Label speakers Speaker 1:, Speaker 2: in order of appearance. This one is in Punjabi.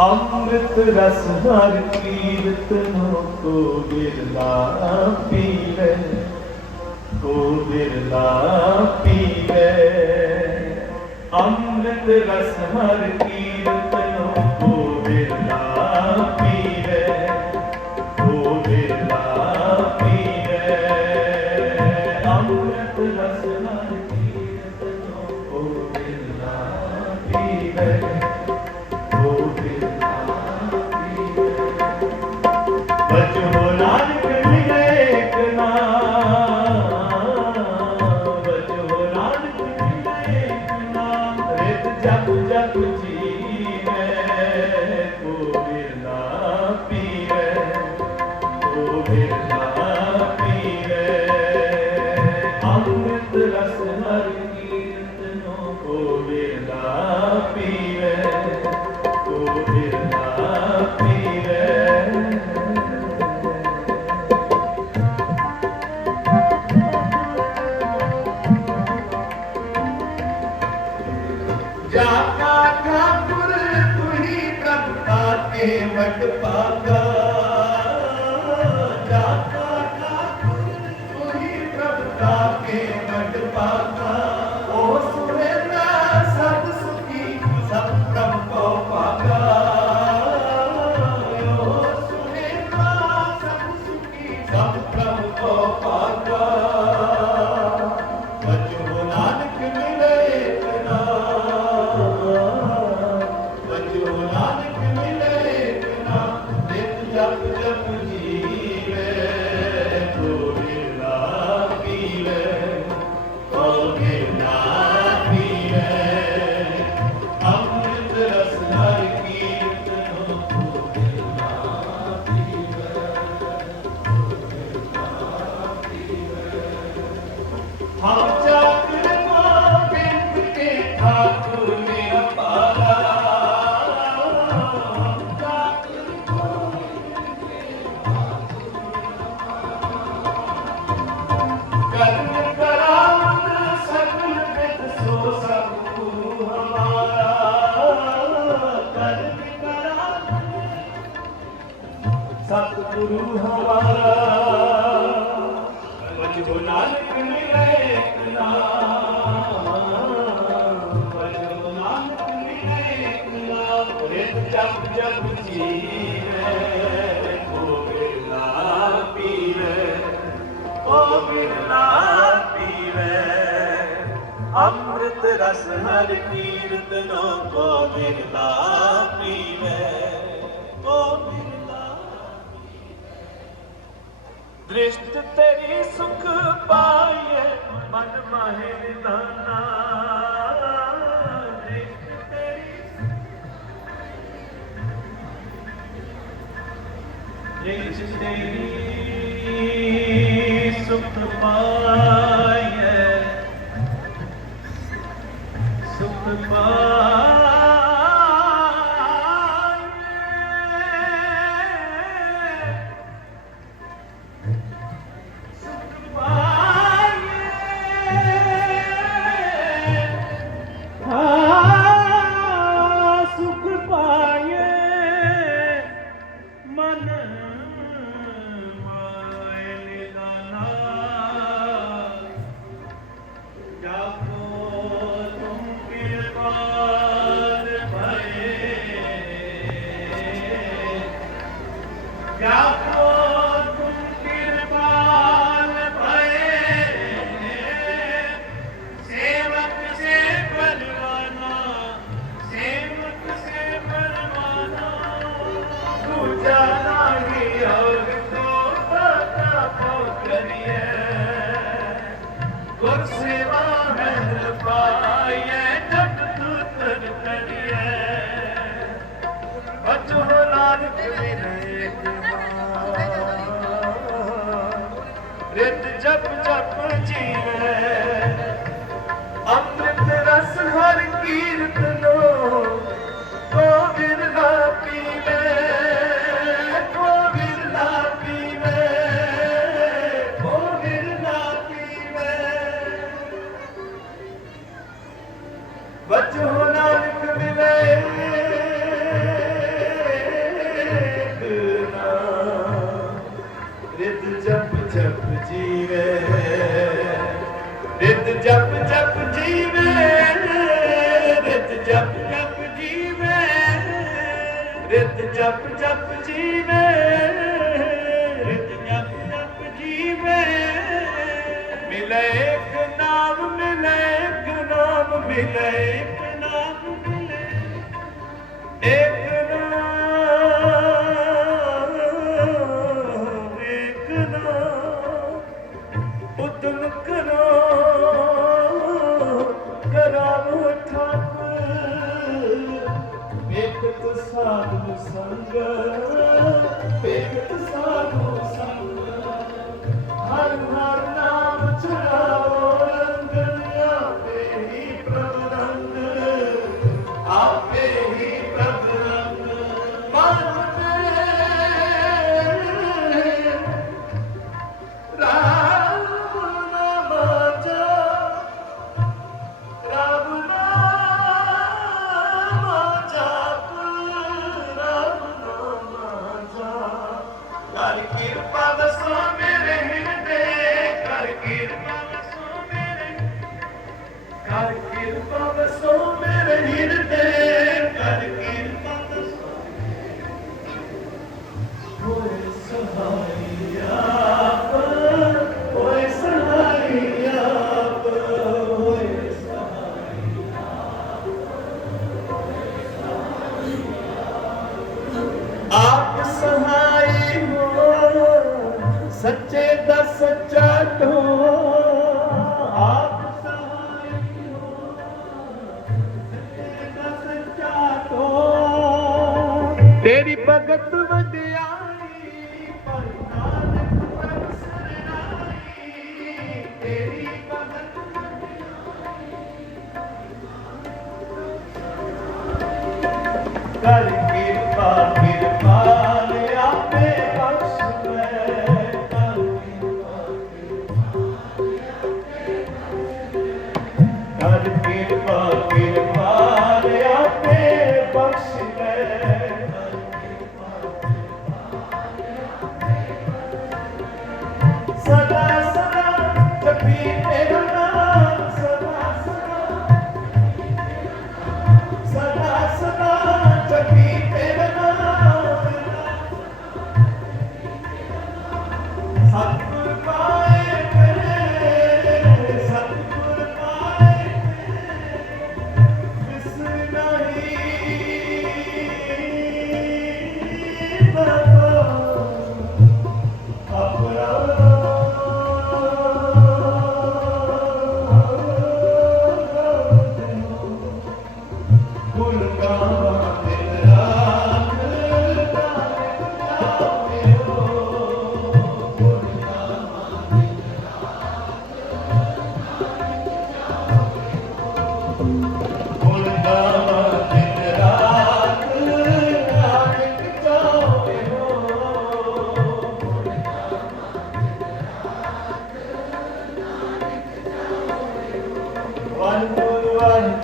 Speaker 1: ਅੰਮ੍ਰਿਤ ਰਸ ਹਰ ਕੀਰਤਨੋ ਕੋ ਬਿਰਲਾ ਪੀਵੇ। ਕੋ ਬਿਰਲਾ ਪੀਵੇ। ਅੰਮ੍ਰਿਤ ਰਸ ਹਰ ਕੀਰਤਨੋ ਬਚੋ ਨਾਨਕ ਜਾਗਾ ਠਾਕੁਰ ਤੁਹੀ ਪ੍ਰਭ ਪਾਕੇ ਵਟ ਪਾਗਾ ਜਾਗਾ ਠਾਕੁਰ ਤੁਹੀ ਪ੍ਰਭ ਪਾਕੇ ਵਟ ਪਾਗਾ ਸਤਿਗੁਰੂ ਹਮਾਰਾ ਵਜੋ ਨਾਨਕ ਮਿਲੇ ਇੱਕ ਨਾਮ ਵਜੋ ਨਾਨਕ ਮਿਲੇ ਇੱਕ ਨਾਮ ਜਪ ਜਪ ਜੀਵੇ ਕੋ ਬਿਰਲਾ ਪੀਵੇ ਕੋ ਬਿਰਲਾ ਪੀਵੇ ਅੰਮ੍ਰਿਤ ਰਸ ਹਰ ਕੀਰਤਨੋ ਕੋ ਬਿਰਲਾ ਪੀਵੇ ਕੋ ਦ੍ਰਿਸ਼ਟ ਤੇਰੀ ਸੁਖ ਪਾਈਏ ਮਨ ਮਾਹੇ ਨਿਦਾਨਾ ਦ੍ਰਿਸ਼ਟ ਤੇਰੀ ਦ੍ਰਿਸ਼ਟ ਤੇਰੀ ਸੁਖ ਪਾਈਏ ਜਾਪੋ ਰਿਤ ਜਪ ਜਪ ਜੀਵੇ ਅੰਮ੍ਰਿਤ ਰਸ ਹਰ ਕੀਰਤਨੋ ਕੋ ਬਿਰਲਾ ਪੀਵੇ। ਕੋ ਬਿਰਲਾ ਪੀਵੇ। ਕੋ ਬਿਰਲਾ ਪੀਵੇ। ਵਜੋ ਰਿਤ ਜਪ ਜਪ ਜੀਵੇ, ਰਿਤ ਜਪ ਜਪ ਜੀਵੇ। ਮਿਲੇ ਇੱਕ ਨਾਮ, ਮਿਲੇ ਇੱਕ ਨਾਮ, ਮਿਲੇ তোমার কৃপা ਤੇਰੀ ਭਗਤ ਵਧਿਆ করার